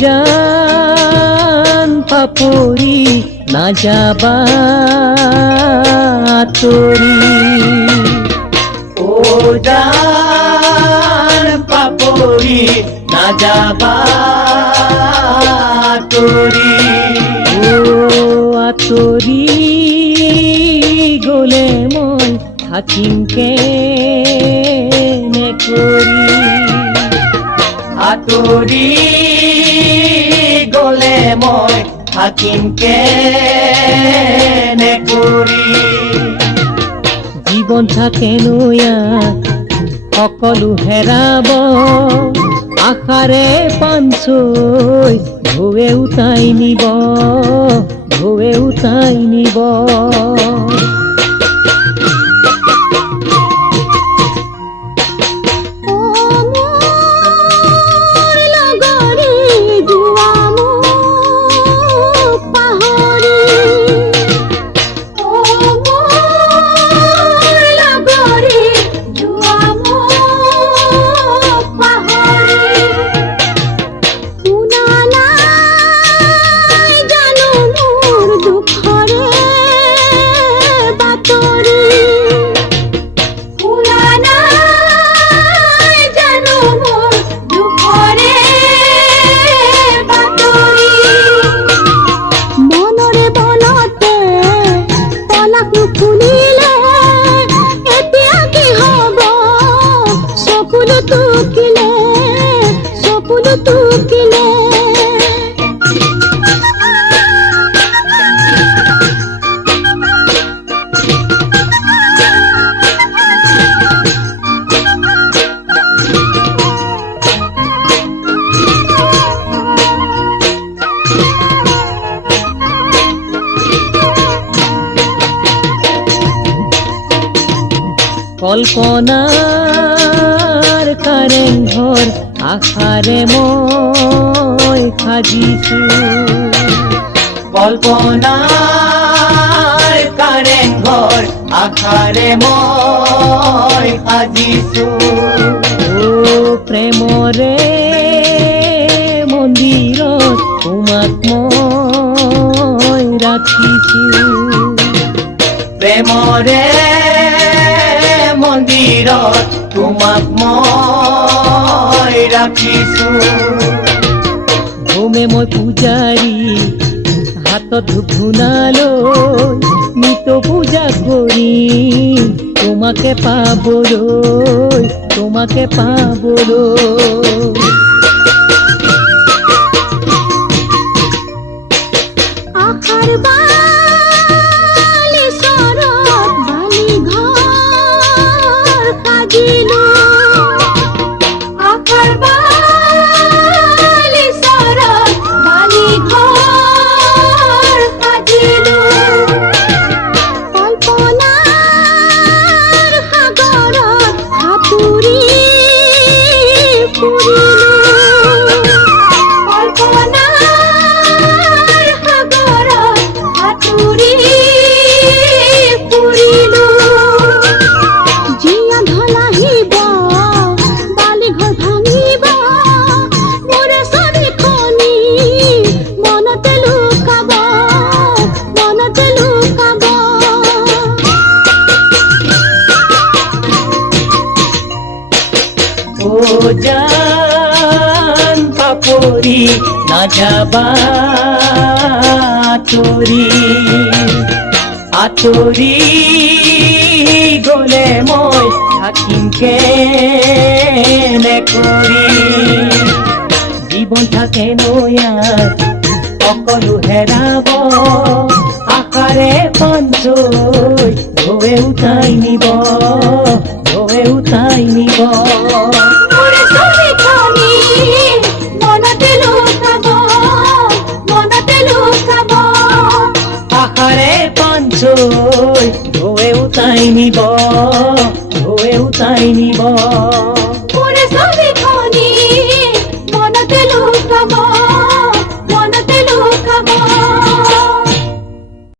জান পাপৰি নাযাবা আঁতৰি ও জান পাপৰি নাযাবা আঁতৰি আঁতৰি গ'লে মই থাকিম কেনে কৰি আঁতৰি গ'লে মই থাকিম কেনে কৰি জীৱন থাকেনো ইয়াত সকলো হেৰাব আশাৰে পাঞ্চৈ ঢৌৱে উটাই নিব ঢৌৱে উটাই নিব কল্পনাৰ কাৰেংঘৰ আশাৰে মই সাজিছো কল্পনাৰ কাৰেংঘৰ আশাৰে মই সাজিছো প্ৰেমৰে মন্দিৰত তোমাক মই ৰাখিছো প্ৰেমৰে মন্দিৰত তোমাক মই ৰাখিছো হোমে মই পূজাৰী হাতত ধূপ ধূনা লৈ নিত পূজা কৰি তোমাকে পাবলৈ আশাৰ জান পাপৰি নাযাবা আঁতৰি আঁতৰি গ'লে মই থাকিম কেনে কৰি জীৱন থাকেনো ইয়াত সকলো হেৰাব আশাৰে পাঞ্চৈ ঢৌৱে উটাই নিব ঢৌৱে উটাই নিব ঢৌৱে উটাই নিব